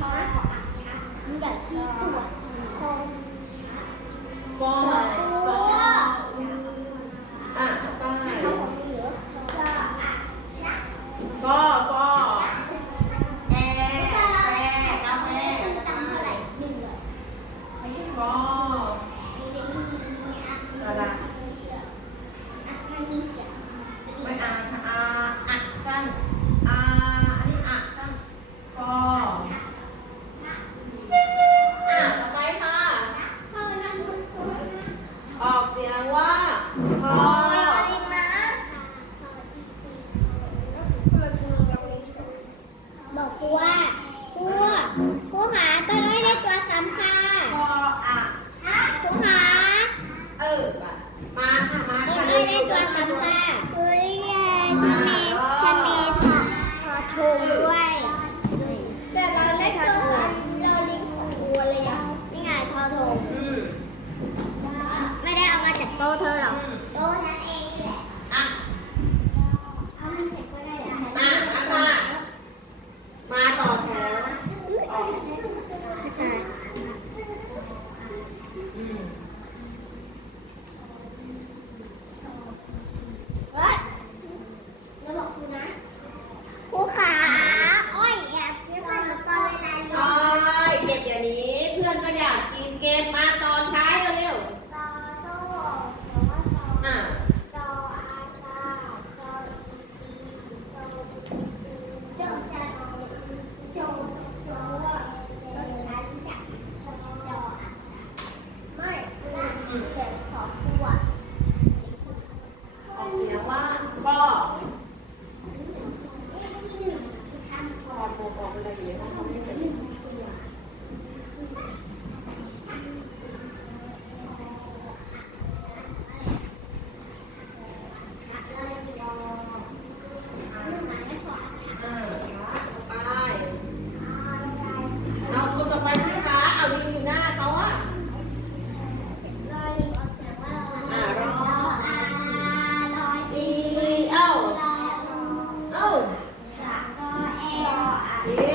ช้อนขชักอย่าชี้ตัวคงฟองอะไรฟองอะไปอฟอแอแอแาแฟฟออะไรไม่อายค่ะ ภูมิด้วยแต่เราเล่นตัวสันเราลิงสองตัวเลยอะนี่ไงทอทงไม่ได้เอามาจากโต๊ะเธอหรอก เกมมาต่อ Aê!